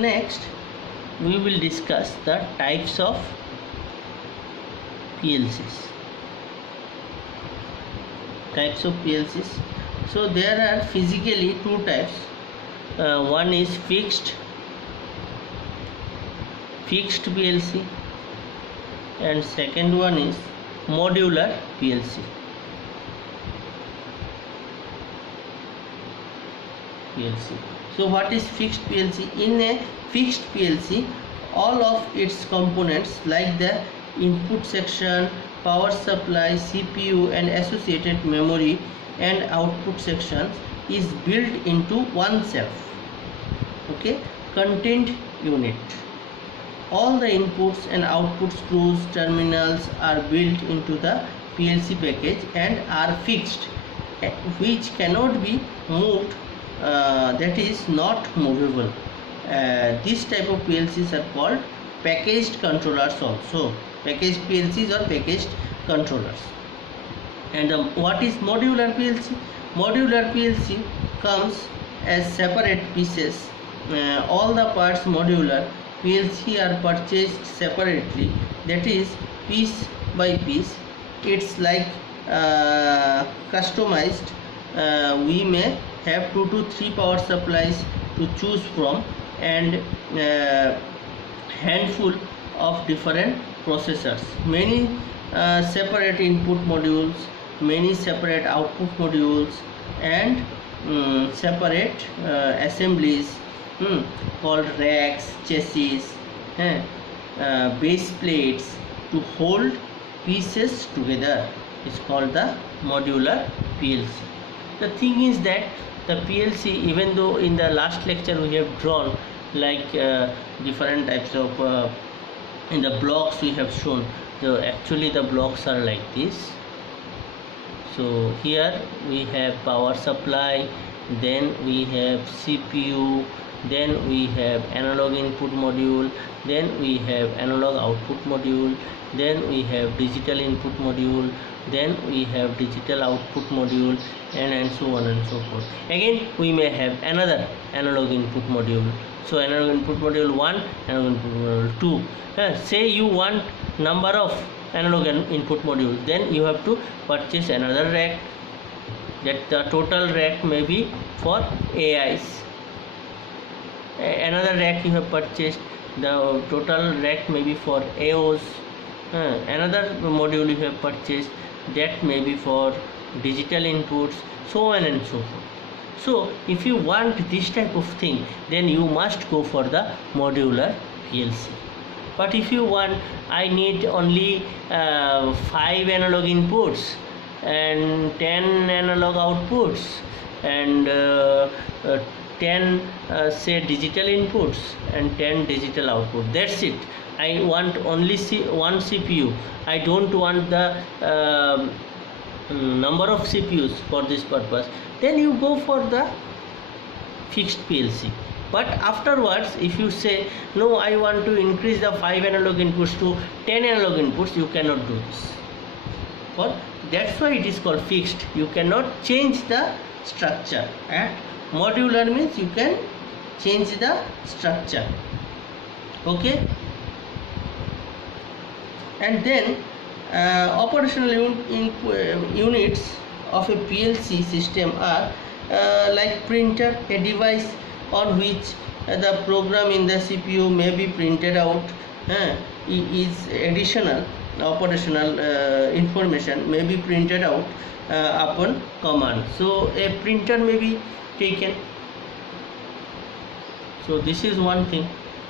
Next we will discuss the types of PLCs. Types of PLCs. So there are physically two types. One is fixed PLC, and second one is modular PLC. So what is fixed PLC? In a fixed PLC, all of its components like the input section, power supply, CPU and associated memory and output sections is built into one contained unit. All the inputs and output screws, terminals are built into the PLC package and are fixed, which cannot be moved, that is not movable. This type of PLCs are called packaged controllers also. Packaged PLCs or packaged controllers. And what is modular PLC? Modular PLC comes as separate pieces. All the parts modular PLC are purchased separately, that is piece by piece. It's like customized. We may have 2 to 3 power supplies to choose from, and handful of different processors, many separate input modules, many separate output modules, and separate assemblies called racks, chassis, base plates to hold pieces together is called the modular PLC. The thing is that the PLC, even though in the last lecture we have drawn like different types of in the blocks we have shown, so actually the blocks are like this. So here we have power supply, then we have CPU, then we have analog input module, then we have analog output module, then we have digital input module, then we have digital output module, and so on and so forth. Again we may have another analog input module. So analog input module 1, analog input module 2. Say you want number of analog input modules, then you have to purchase another rack, that the total rack may be for AIs. Another rack you have purchased, the total rack may be for AOs. Another module you have purchased, that may be for digital inputs, so on and so forth. So if you want this type of thing, then you must go for the modular PLC. But if you want, I need only 5 analog inputs and 10 analog outputs and 10 say digital inputs and 10 digital output, that's it. I want only one CPU. I don't want the number of CPUs for this purpose. Then you go for the fixed PLC. But afterwards, if you say no, I want to increase the 5 analog inputs to 10 analog inputs, you cannot do this. But that's why it is called fixed. You cannot change the structure. And modular means you can change the structure. Okay. And then operational units of a PLC system are like printer, a device on which the program in the CPU may be printed out, is additional operational information may be printed out upon command. So a printer may be taken. So this is one thing.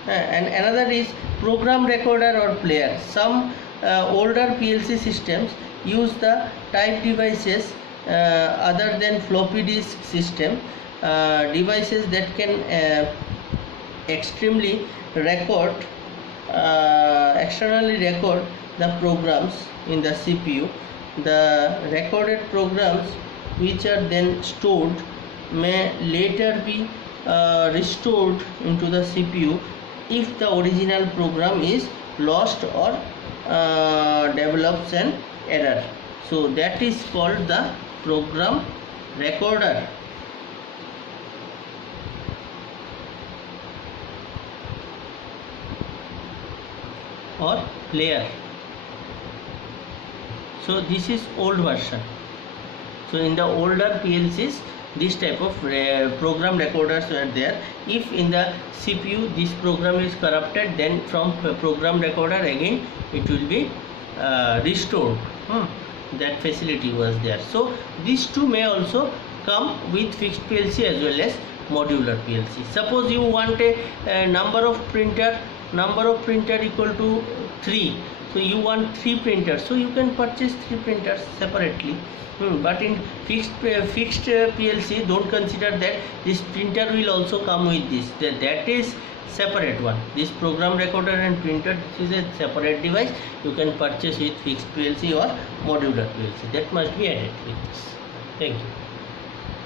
And another is program recorder or player. Some older PLC systems use the type devices other than floppy disk system, devices that can externally record the programs in the CPU. The recorded programs which are then stored may later be restored into the CPU if the original program is lost or develops an error. So that is called the program recorder. or player. So this is old version. So in the older PLCs, this type of program recorders were there. If in the CPU this program is corrupted, then from program recorder again it will be restored. That facility was there. So these two may also come with fixed PLC as well as modular PLC. Suppose you want a number of printer equal to 3. So you want 3 printers, so you can purchase 3 printers separately. But in fixed PLC, don't consider that this printer will also come with this. That is separate one. This program recorder and printer, this is a separate device. You can purchase with fixed PLC or modular PLC. That must be added with this. Thank you.